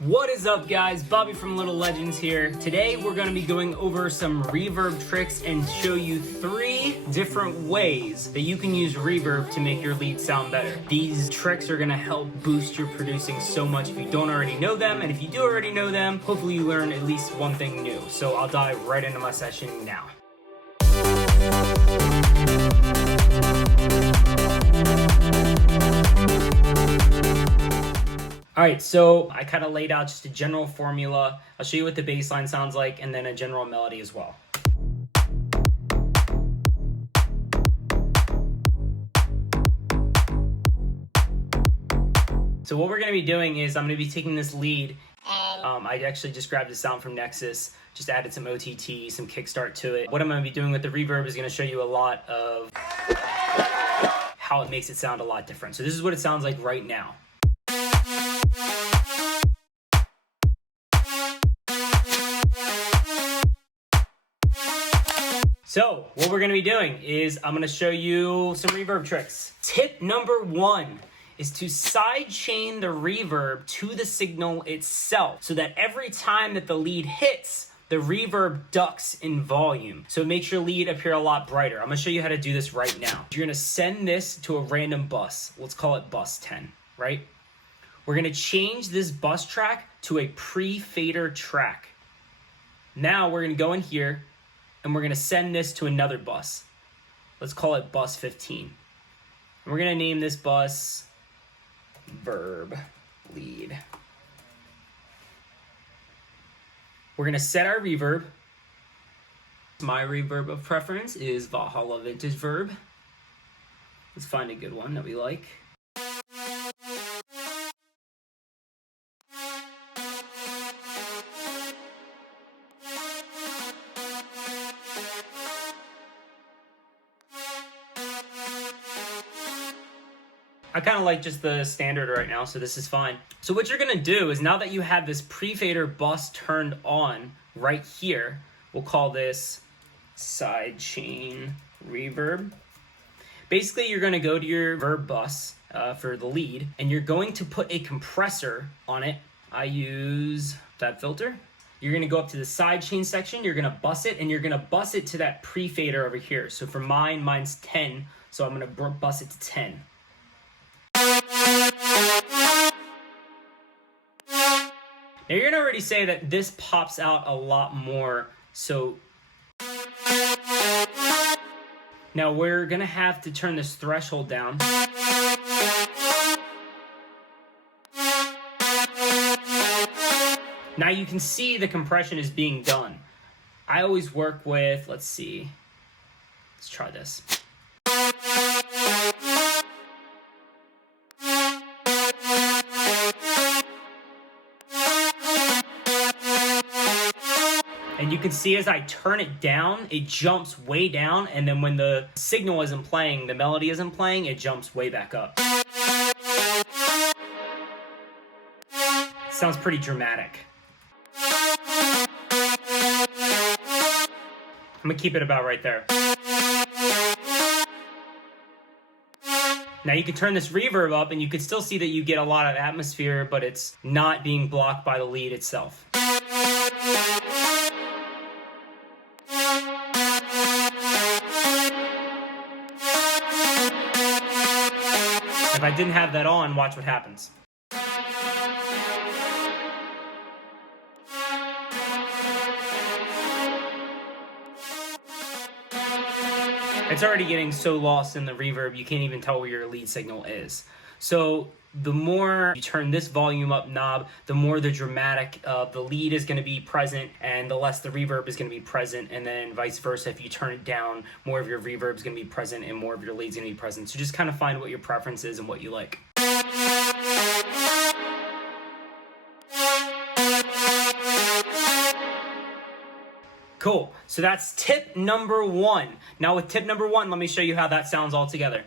What is up, guys? Bobby from Little Legends here. Today we're going to be going over some reverb tricks and show you 3 different ways that you can use reverb to make your lead sound better. These tricks are going to help boost your producing so much if you don't already know them, and if you do already know them, hopefully you learn at least one thing new. So I'll dive right into my session now. All right, so I kind of laid out just a general formula. I'll show you what the bass line sounds like and then a general melody as well. So what we're gonna be doing is I'm gonna be taking this lead. I actually just grabbed a sound from Nexus, just added some OTT, some kickstart to it. What I'm gonna be doing with the reverb is gonna show you a lot of how it makes it sound a lot different. So this is what it sounds like right now. So what we're gonna be doing is I'm gonna show you some reverb tricks. Tip number 1 is to sidechain the reverb to the signal itself so that every time that the lead hits, the reverb ducks in volume. So it makes your lead appear a lot brighter. I'm gonna show you how to do this right now. You're gonna send this to a random bus. Let's call it bus 10, right? We're gonna change this bus track to a pre-fader track. Now we're gonna go in here and we're gonna send this to another bus. Let's call it bus 15. And we're gonna name this bus Verb Lead. We're gonna set our reverb. My reverb of preference is Valhalla Vintage Verb. Let's find a good one that we like. I kind of like just the standard right now, so this is fine. So what you're gonna do is now that you have this pre-fader bus turned on right here, we'll call this Sidechain Reverb. Basically, you're gonna go to your verb bus for the lead, and you're going to put a compressor on it. I use that filter. You're gonna go up to the sidechain section, you're gonna bus it, and you're gonna bus it to that pre-fader over here. So for mine's 10, so I'm gonna bus it to 10. Now you're gonna already say that this pops out a lot more, so now we're gonna have to turn this threshold down. Now you can see the compression is being done. I always work with, let's try this. And you can see as I turn it down, it jumps way down, and then when the signal isn't playing, the melody isn't playing, it jumps way back up. Sounds pretty dramatic. I'm gonna keep it about right there. Now you can turn this reverb up and you can still see that you get a lot of atmosphere, but it's not being blocked by the lead itself. If I didn't have that on, watch what happens. It's already getting so lost in the reverb, you can't even tell where your lead signal is. So the more you turn this volume up knob, the more the dramatic of the lead is going to be present, and the less the reverb is going to be present, and then vice versa. If you turn it down, more of your reverb is going to be present and more of your lead is going to be present. So just kind of find what your preference is and what you like. Cool. So that's tip number 1. Now with tip number 1, let me show you how that sounds all together.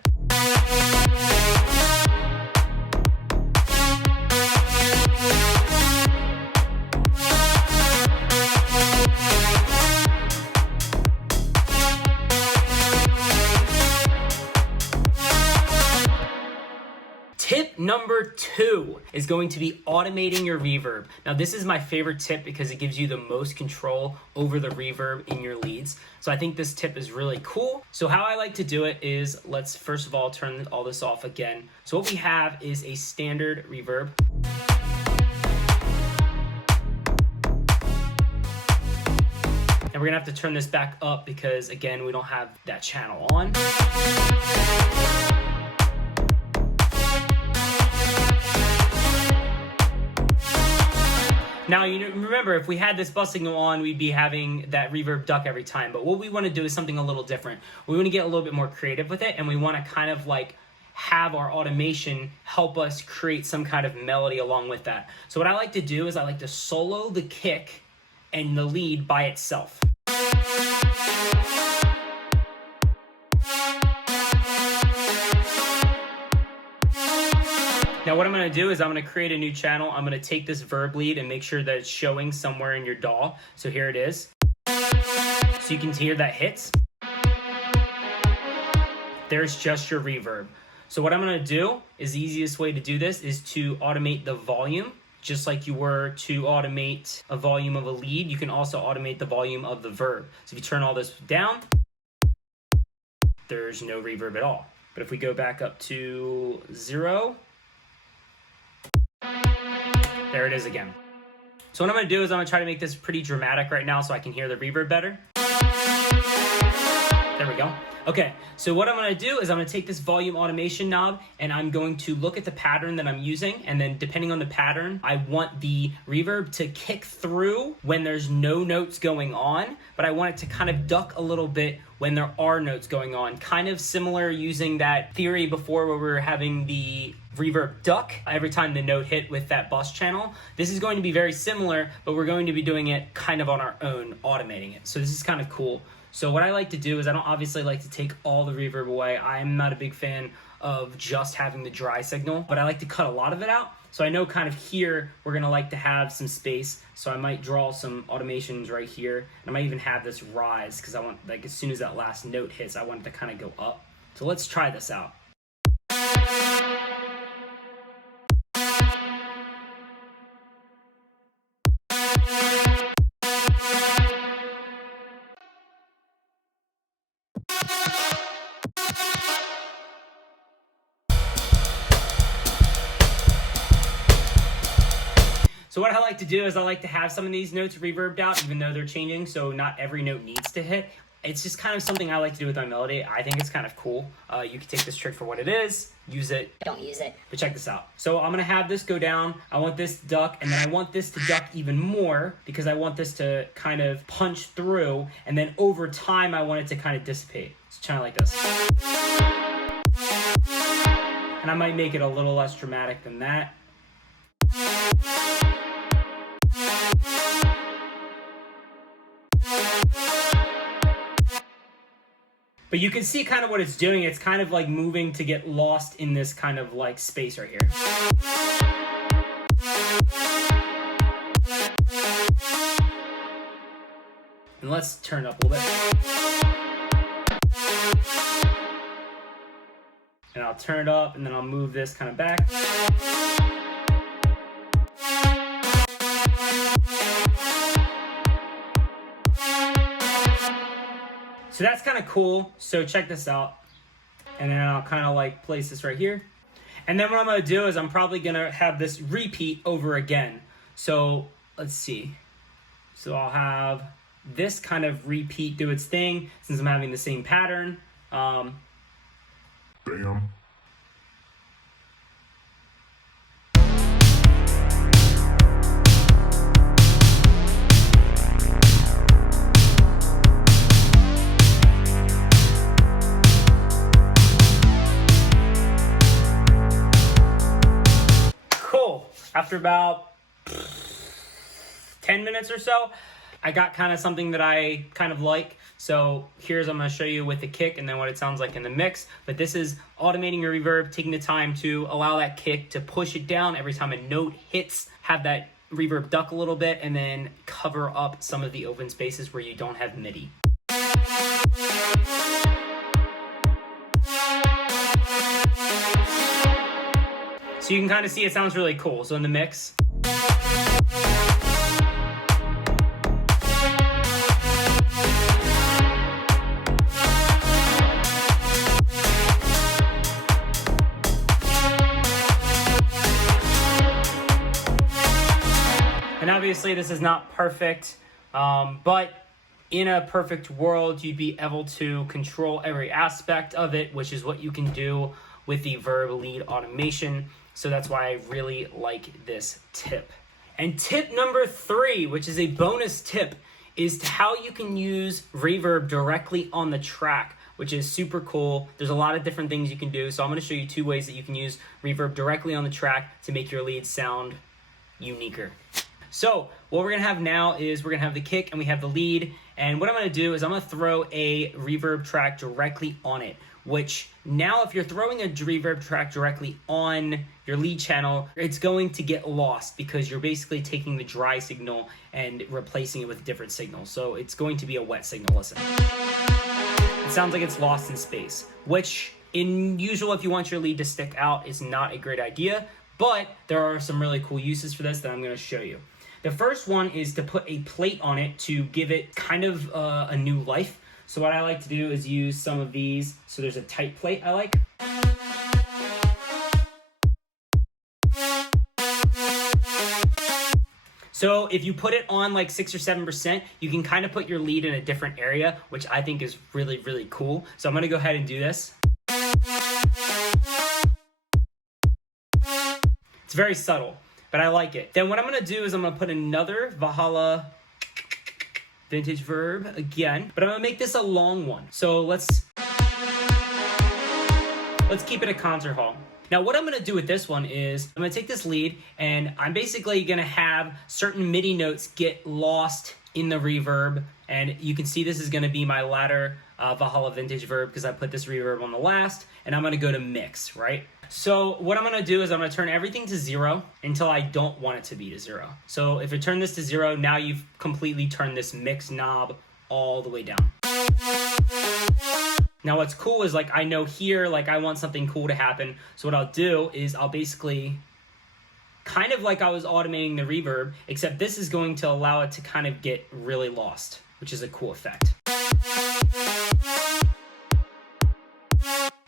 number 2 is going to be automating your reverb. Now this is my favorite tip because it gives you the most control over the reverb in your leads. So I think this tip is really cool. So how I like to do it is, let's first of all turn all this off again. So what we have is a standard reverb. And we're gonna have to turn this back up because again, we don't have that channel on. Now, you remember, if we had this bus signal on, we'd be having that reverb duck every time. But what we want to do is something a little different. We want to get a little bit more creative with it, and we want to kind of like have our automation help us create some kind of melody along with that. So what I like to do is I like to solo the kick and the lead by itself. Now what I'm going to do is I'm going to create a new channel. I'm going to take this verb lead and make sure that it's showing somewhere in your DAW. So here it is. So you can hear that hits. There's just your reverb. So what I'm going to do is the easiest way to do this is to automate the volume. Just like you were to automate a volume of a lead, you can also automate the volume of the verb. So if you turn all this down, there's no reverb at all. But if we go back up to 0, there it is again. So what I'm going to do is I'm going to try to make this pretty dramatic right now so I can hear the reverb better. There we go. Okay, so what I'm going to do is I'm going to take this volume automation knob and I'm going to look at the pattern that I'm using, and then depending on the pattern, I want the reverb to kick through when there's no notes going on, but I want it to kind of duck a little bit when there are notes going on. Kind of similar using that theory before where we were having the reverb duck every time the note hit with that bus channel. This is going to be very similar, but we're going to be doing it kind of on our own, automating it. So this is kind of cool. So what I like to do is I don't obviously like to take all the reverb away. I'm not a big fan of just having the dry signal, but I like to cut a lot of it out. So I know kind of here, we're gonna like to have some space. So I might draw some automations right here. And I might even have this rise because I want, like, as soon as that last note hits, I want it to kind of go up. So let's try this out. So what I like to do is I like to have some of these notes reverbed out, even though they're changing, so not every note needs to hit. It's just kind of something I like to do with my melody. I think it's kind of cool. You can take this trick for what it is, use it, don't use it. but check this out. So I'm gonna have this go down, I want this to duck, and then I want this to duck even more because I want this to kind of punch through, and then over time I want it to kind of dissipate. So kind of like this. And I might make it a little less dramatic than that. But you can see kind of what it's doing. It's kind of like moving to get lost in this kind of like space right here. And let's turn it up a little bit. And I'll turn it up and then I'll move this kind of back. So that's kind of cool. So check this out. And then I'll kind of like place this right here. And then what I'm going to do is I'm probably going to have this repeat over again. So let's see. So I'll have this kind of repeat do its thing since I'm having the same pattern. Bam. After about 10 minutes or so, I got kind of something that I kind of like. So here's, I'm going to show you with the kick and then what it sounds like in the mix. But this is automating your reverb, taking the time to allow that kick to push it down every time a note hits, have that reverb duck a little bit, and then cover up some of the open spaces where you don't have MIDI. So So you can kind of see it sounds really cool. So in the mix. And obviously this is not perfect, but in a perfect world, you'd be able to control every aspect of it, which is what you can do with the Verb lead automation. So that's why I really like this tip. And tip number 3, which is a bonus tip, is how you can use reverb directly on the track, which is super cool. There's a lot of different things you can do. So I'm gonna show you 2 ways that you can use reverb directly on the track to make your lead sound uniquer. So what we're gonna have now is we're gonna have the kick and we have the lead. And what I'm gonna do is I'm gonna throw a reverb track directly on it, which now if you're throwing a reverb track directly on your lead channel, it's going to get lost because you're basically taking the dry signal and replacing it with a different signal. So it's going to be a wet signal, listen. It sounds like it's lost in space, which in usual, if you want your lead to stick out, is not a great idea, but there are some really cool uses for this that I'm gonna show you. The first one is to put a plate on it to give it kind of a new life. So what I like to do is use some of these. So there's a tight plate I like. So if you put it on like 6 or 7%, you can kind of put your lead in a different area, which I think is really, really cool. So I'm gonna go ahead and do this. It's very subtle, but I like it. Then what I'm gonna do is I'm gonna put another Valhalla Vintage Verb again, but I'm gonna make this a long one. So let's keep it a concert hall. Now what I'm gonna do with this one is I'm gonna take this lead and I'm basically gonna have certain MIDI notes get lost in the reverb, and you can see this is gonna be my ladder Valhalla Vintage Verb because I put this reverb on the last, and I'm gonna go to mix, right? So what I'm gonna do is I'm gonna turn everything to 0 until I don't want it to be to 0. So if I turn this to 0, now you've completely turned this mix knob all the way down. Now what's cool is like I know here, like I want something cool to happen. So what I'll do is I'll basically, kind of like I was automating the reverb, except this is going to allow it to kind of get really lost, which is a cool effect.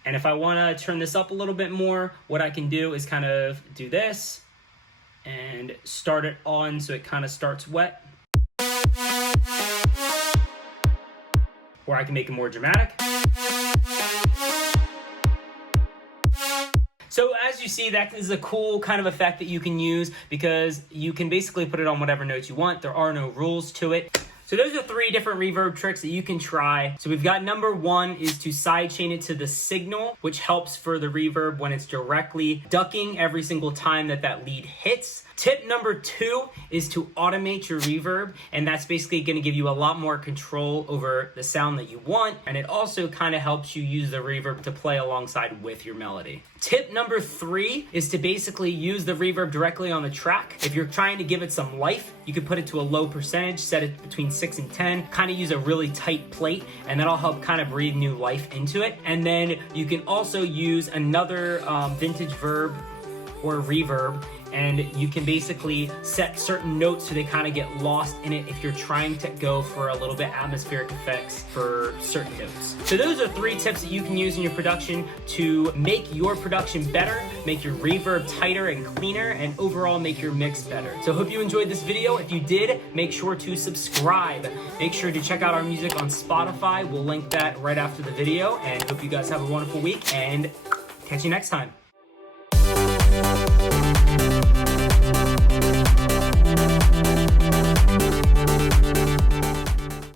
And if I want to turn this up a little bit more, what I can do is kind of do this and start it on so it kind of starts wet. Or I can make it more dramatic. So as you see, that is a cool kind of effect that you can use because you can basically put it on whatever notes you want. There are no rules to it. So those are 3 different reverb tricks that you can try. So we've got number 1 is to sidechain it to the signal, which helps for the reverb when it's directly ducking every single time that that lead hits. Tip number 2 is to automate your reverb, and that's basically gonna give you a lot more control over the sound that you want, and it also kind of helps you use the reverb to play alongside with your melody. Tip number 3 is to basically use the reverb directly on the track. If you're trying to give it some life, you could put it to a low percentage, set it between 6 and 10, kind of use a really tight plate, and that'll help kind of breathe new life into it. And then you can also use another vintage verb or reverb, and you can basically set certain notes so they kind of get lost in it if you're trying to go for a little bit atmospheric effects for certain notes. So those are 3 tips that you can use in your production to make your production better, make your reverb tighter and cleaner, and overall make your mix better. So I hope you enjoyed this video. If you did, make sure to subscribe. Make sure to check out our music on Spotify. We'll link that right after the video, and hope you guys have a wonderful week, and catch you next time.